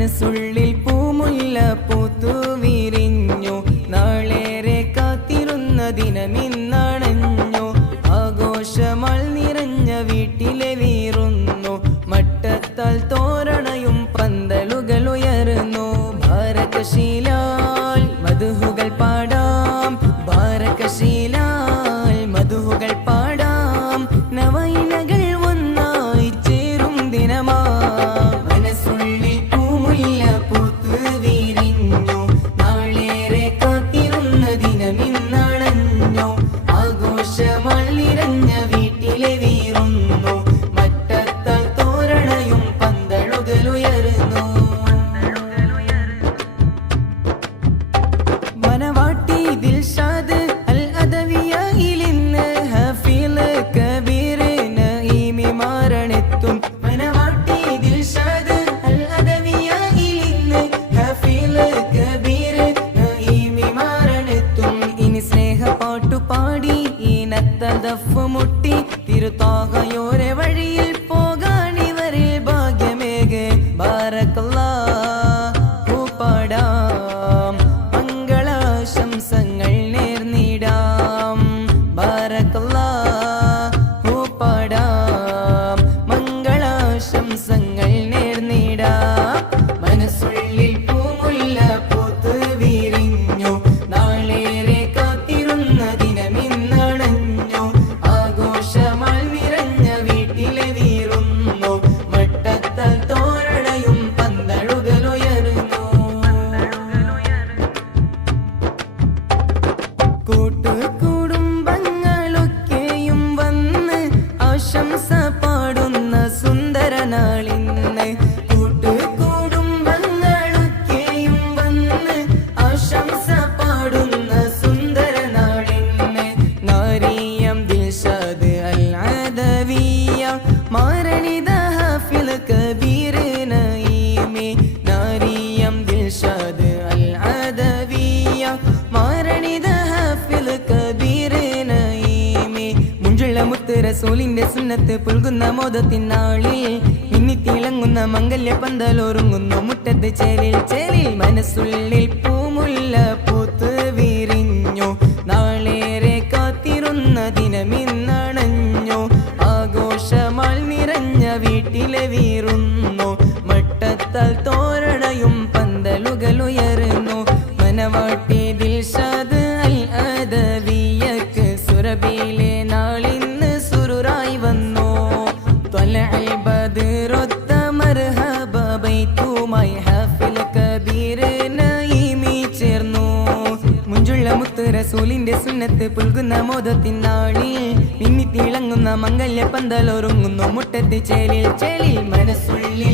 മനസ്സുള്ളിൽ പൂമുല്ല പൂത്തു വിരിഞ്ഞു. നാളേറെ കാത്തിരുന്ന ദിനമിന്നണഞ്ഞു. ആഘോഷമാൾ നിറഞ്ഞ വീട്ടിലെ വീറുന്നു. മട്ടത്താൽ തോരണയും പന്തലുകൾ ഉയർന്നു. ബാരകശീലാൽ മധുഹുകൾ പാടാം, ബാരകശീലാൽ മധുഹുകൾ പാടാം. നവയിലകൾ ഒന്നായി ചേരും ദിനമാ. മനസ്സുള്ളിൽ പൂമുല്ല പൂത്തു വിരിഞ്ഞു. നാളേറെ കാത്തിരുന്ന ദിനമിന്നണഞ്ഞു. ആഘോഷമാൾ നിറഞ്ഞ വീട്ടിലെ വീറുന്നു. മട്ടത്താൽ തോരണയും പന്തലുകൾ ഉയർന്നു. മനവാട്ടി ദിൽഷാദ് അൽ അദവിയയിലിന്ന് ഹഫീൽ കബീർ നഈമിമാരണെത്തും. മനവാട്ടി ദിൽഷാദ് അൽ അദവിയയിലിന്ന് ഹഫീൽ കബീർ നഈമിമാരണെത്തും. ഇനി സ്നേഹപ്പാട്ടുപാടി ഈനത്തദഫ് മുട്ടി തിരുത്താഹയോരെ വഴിയിൽ പോകാണിവരിൽ ഭാഗ്യമേകെ. ബാരക്കല്ലാഹു പാടാം, മംഗളാശംസകൾ നേർന്നിടാം. ബാരക്കല്ലാഹു പാടാം, മംഗളാശംസകൾ നേർന്നിടാം. മനസ്സുള്ളിൽ പൂമുല്ല പൂത്തു വിരിഞ്ഞു. നാളേറെ കാത്തിരുന്ന ദിനമിന്നണഞ്ഞു. ആഘോഷമാൾ നിറഞ്ഞ വീട്ടിലെ വീറുന്നു. മട്ടത്താൽ തോരണയും പന്തലുകൾ ഉയർന്നു. കൂട്ടുകുടുംബങ്ങളൊക്കെയും വന്ന് ആശംസ പാടുന്ന സുന്ദര നാളിന്ന്. കൂട്ടുകുടുംബങ്ങളൊക്കെയും വന്ന് ആശംസ പാടുന്ന സുന്ദര നാളിന്ന്. നാരിയം ദിൽഷാദ് അൽ അദവിയ മാരണിദ ഹഫീൽ കബീർ നഈമി. നാരിയം ദിൽഷാദ് അൽ അദവിയ മാരണിദ ഹഫീൽ കബീർ നഈമി. മുഞ്ചുള്ള മുത്ത് റസൂലിന്റെ സുന്നത്ത് പുൽകുന്ന മോദത്തിനാളിൽ മിന്നിത്തിളങ്ങുന്ന മംഗല്യ പന്തലൊരുങ്ങുന്നു മുറ്റത്ത് ചേലിൽ ചേലിൽ. മനസ്സുള്ളിൽ പൂമുല്ല പൂത്തു വിരിഞ്ഞു. നാളേറെ കാത്തിരുന്ന ദിനമിന്നണഞ്ഞു. ആഘോഷമാൾ നിറഞ്ഞ വീട്ടിലെ വീറുന്നു. മട്ടത്താൽ തോരണയും പന്തലുകൾ ഉയർന്നു. മനവാട്ടി ദിൽഷാദ് അൽ അദവിയക്ക് സുരബിയിലെ നാളിന്ന് സുറുറായി വന്നു. ത്വലഅൽ ബദ്റൊത്ത മർഹബ ബൈത്തുമായി ഹഫീൽ കബീർ നഈമി ചേർന്നു. മുഞ്ചുള്ള മുത്ത് റസൂലിന്റെ സുന്നത്ത് പുൽകുന്ന മോദത്തിനാളിൽ മിന്നിത്തിളങ്ങുന്ന മംഗല്യ പന്തലൊരുങ്ങുന്നു മുറ്റത്ത് ചേലിൽ ചേലിൽ. മനസ്സുള്ളിൽ